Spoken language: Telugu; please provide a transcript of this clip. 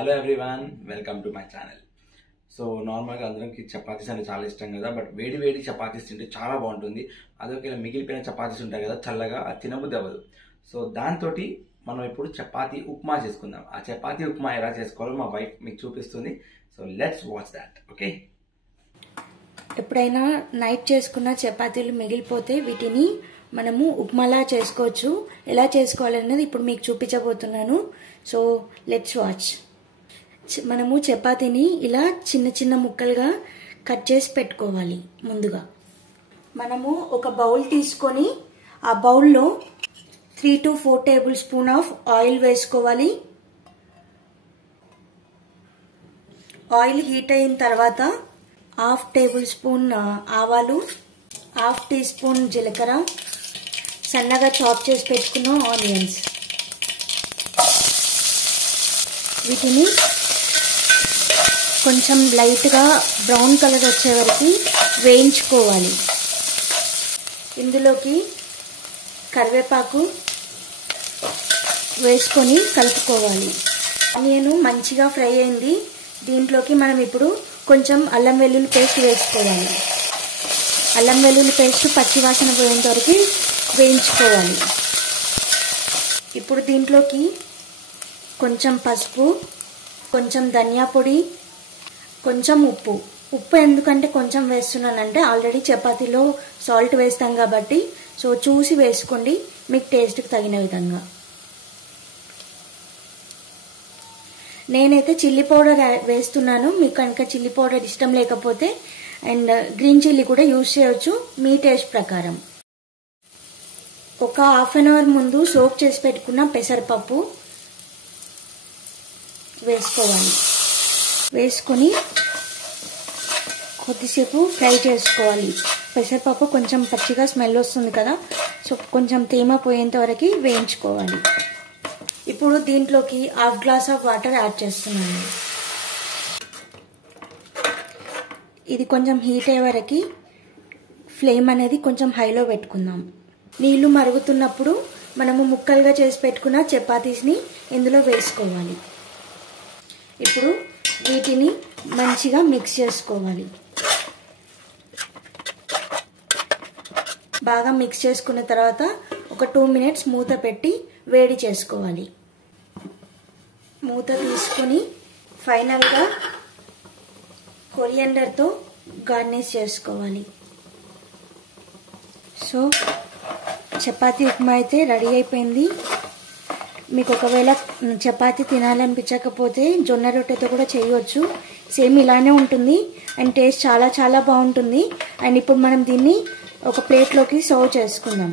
Hello everyone, welcome to my channel. So నార్మల్గా అందరికి చపాతీస్ అంటే చాలా ఇష్టం కదా, బట్ వేడి వేడి చపాతీస్ తింటే చాలా బాగుంటుంది. అదొక మిగిలిపోయిన చపాతీస్ ఉంటాయి కదా, చల్లగా అది తినబుద్ధి అవ్వదు. సో దాంతో మనం ఇప్పుడు చపాతీ ఉప్మా చేసుకుందాం. ఆ చపాతీ ఉప్మా ఎలా చేసుకోవాలో మా వైఫ్ మీకు చూపిస్తుంది. So let's watch that. Okay, ఎప్పుడైనా నైట్ చేసుకున్న చపాతీలు మిగిలిపోతే వీటిని మనము ఉప్మాలా చేసుకోవచ్చు. ఎలా చేసుకోవాలనేది ఇప్పుడు మీకు చూపించబోతున్నాను. So let's watch. మనము చపాతీని ఇలా చిన్న చిన్న ముక్కలుగా కట్ చేసి పెట్టుకోవాలి. ముందుగా మనము ఒక బౌల్ తీసుకొని ఆ బౌల్లో 3 to 4 table spoon of oil వేసుకోవాలి. ఆయిల్ హీట్ అయిన తర్వాత 1/2 టేబుల్ స్పూన్ ఆవాలు, 1/2 టీ స్పూన్ జీలకర్ర, సన్నగా చాప్ చేసి పెట్టుకున్న ఆనియన్స్, వీటిని కొంచెం లైట్గా బ్రౌన్ కలర్ వచ్చే వరకు వేయించుకోవాలి. ఇందులోకి కరివేపాకు వేసుకొని కలుపుకోవాలి. ఆనియన్ మంచిగా ఫ్రై అయింది. దీంట్లోకి మనం ఇప్పుడు కొంచెం అల్లం వెల్లుల్లి పేస్ట్ వేసుకోవాలి. అల్లం వెల్లుల్లి పేస్ట్ పచ్చివాసన పోయేంత వరకు వేయించుకోవాలి. ఇప్పుడు దీంట్లోకి కొంచెం పసుపు, కొంచెం ధనియా పొడి, కొంచెం ఉప్పు. ఉప్పు ఎందుకంటే కొంచెం వేస్తున్నానంటే ఆల్రెడీ చపాతీలో సాల్ట్ వేస్తాం కాబట్టి సో చూసి వేసుకోండి మీకు టేస్ట్కి తగిన విధంగా. నేనైతే చిల్లీ పౌడర్ వేస్తున్నాను. మీకు కనుక చిల్లీ పౌడర్ ఇష్టం లేకపోతే అండ్ గ్రీన్ చిల్లీ కూడా యూజ్ చేయవచ్చు మీ టేస్ట్ ప్రకారం. ఒక 1/2 అవర్ ముందు సోక్ చేసి పెట్టుకున్న పెసరపప్పు వేసుకోవాలి. వేసుకొని కొద్దిసేపు ఫ్రై చేసుకోవాలి. పెసరపప్పు కొంచెం పచ్చిగా స్మెల్ వస్తుంది కదా, సో కొంచెం తేమ పోయేంత వరకు వేయించుకోవాలి. ఇప్పుడు దీంట్లోకి 1/2 గ్లాస్ ఆఫ్ వాటర్ యాడ్ చేస్తున్నాను. ఇది కొంచెం హీట్ అయ్యే వరకు ఫ్లేమ్ అనేది కొంచెం హైలో పెట్టుకుందాం. నీళ్లు మరుగుతున్నప్పుడు మనము ముక్కలుగా చేసి పెట్టుకున్న చపాతీస్ని ఇందులో వేసుకోవాలి. ఇప్పుడు వీటిని మంచిగా మిక్స్ చేసుకోవాలి. బాగా మిక్స్ చేసుకున్న తర్వాత ఒక 2 మినిట్స్ మూత పెట్టి వేడి చేసుకోవాలి. మూత తీసుకొని ఫైనల్గా కొరియండర్తో గార్నిష్ చేసుకోవాలి. సో చపాతీ ఉప్మా అయితే రెడీ అయిపోయింది. మీకు ఒకవేళ చపాతీ తినాలనిపించకపోతే జొన్న రొట్టెతో కూడా చేయవచ్చు. సేమ్ ఇలానే ఉంటుంది అండ్ టేస్ట్ చాలా చాలా బాగుంటుంది. అండ్ ఇప్పుడు మనం దీన్ని ఒక ప్లేట్లోకి సర్వ్ చేసుకుందాం.